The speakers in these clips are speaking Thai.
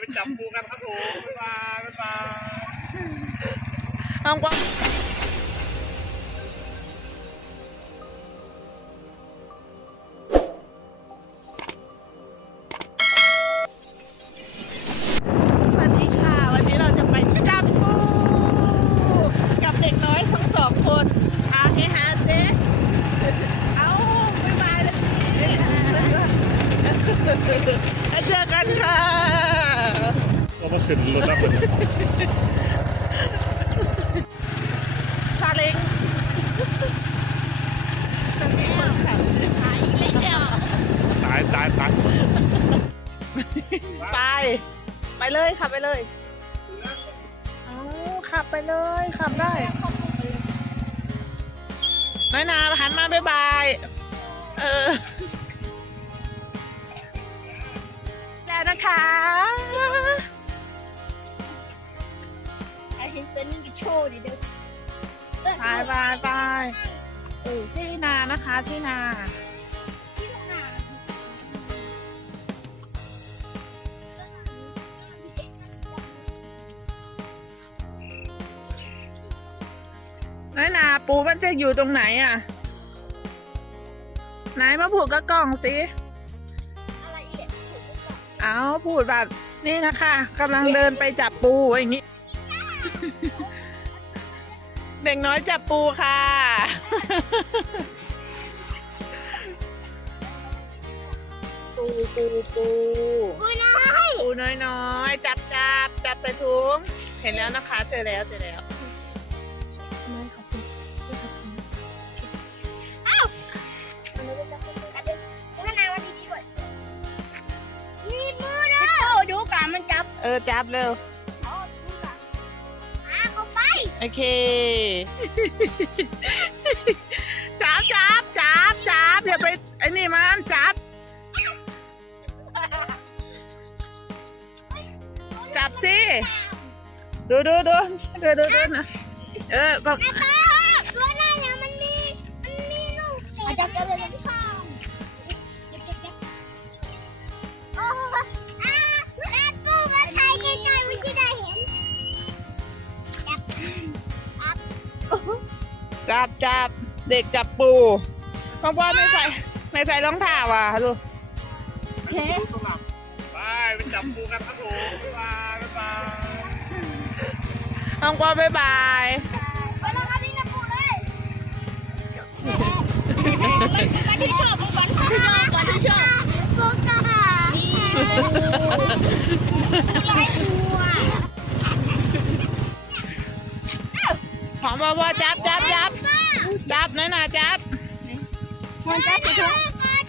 ไปจับปูกันครับผมบ๊ายบายบ๊ายบายน้องกวาง ขึ้นรถแล้วคนซาเล้งซาเล้งคนขับหายอีกแล้วตายตายตายไป ไปเลยขับไปเลยเอาขับไปเลยขับได้ น้อยนาหันมาบ๊ายบาย เออ แล้วนะคะ ไอ้เห็นตัวนี้ก็โชว์ดิเด้อไปไปไปเออที่นานะคะที่นา ที่ข้างหน้าน้อยนาปูมันจะอยู่ตรงไหนอะ ไหนมาผูกกระกล่องสิ อะไรอีกเอาพูดแบบนี่นะคะกำลังเดินไปจับปูอย่างนี้ เด็กน้อยจับปูค่ะ ปูปูปูกูน้อยปูน้อยน้อยๆจับจับจับใส่ถุงเห็นแล้วนะคะ เจอแล้วเจอแล้วน้อยขอบคุณอ้าวมันไม่ได้จับกันเด้อข้างหน้าวันดีๆด้วยนี่มือเด้อโอ้ดูการมันจับ เออจับเร็ว โอเคจับจับจับจับอย่าไปไอ้นี่มันจับ จับสิ ดูดูดูดูดูดูนะเออบอก จับจับเด็กจับปูพ่อพ่อไม่ใส่ไม่ใส่รองเท้าอะลูกเฮ้ยไปไปจับปูกันครับผมบ๊ายบายบ๊ายบายน้องพ่อบ๊ายบายไปแล้วครับนี่นะปูเลยมันที่ชอบมันก่อนที่ชอบก่อนที่ชอบโฟกัสนี่ไล่ตัวหอมพ่อพ่อจับจับจับจับห น่อยนะจับมันจะไปทุก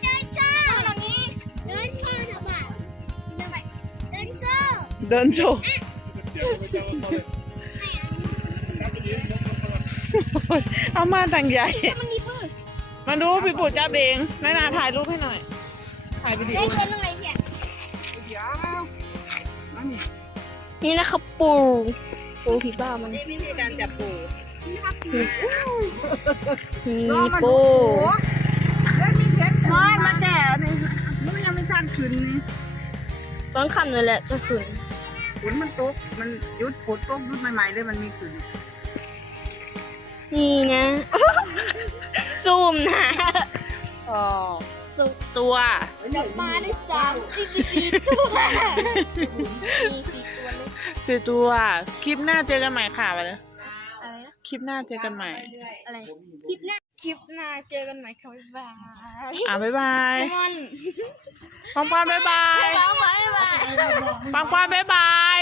เดินโชว์ตรงนี้เดินโชว์ทำไมทำไมเดินโชว์เดินโชว์เสียวไปเจ้าเขาเลยจับไปดิยกมือมาเอามาต่างใหญ่ มันมีปืนมาดูพี่ปู่จับเองนายนาถ่ายรูปให้หน่อย ถ่ายวิดีโอได้เงินตรงไหนเนี่ยเดี๋ยวนี่นะครับปู ปูผีบ้ามันนี่วิธีการจับปูมีปูไม่มาแก่นี่มันยังไม่ทันขึ้นนี่ตอนค่ำนั่นแหละจะขึ้นฝนมันตก มันหยุดฝนตกหยุดใหม่ๆเลยมันมีขึ้นนี่นะซูมนะอ๋อซูมตัวจับมาได้สามสี่สี่ตัวมีสี่ตัวเลย สิตัวคลิปหน้าเจอกันใหม่ค่ะไปเลยคลิปหน้าเจอกันใหม่อะไรคลิปหน้าคลิปหน้าเจอกันใหม่ค่ะบ๊ายบายอะบ๊ายบายปังปังบ๊ายบายบ๊ายบายปังปังบ๊ายบาย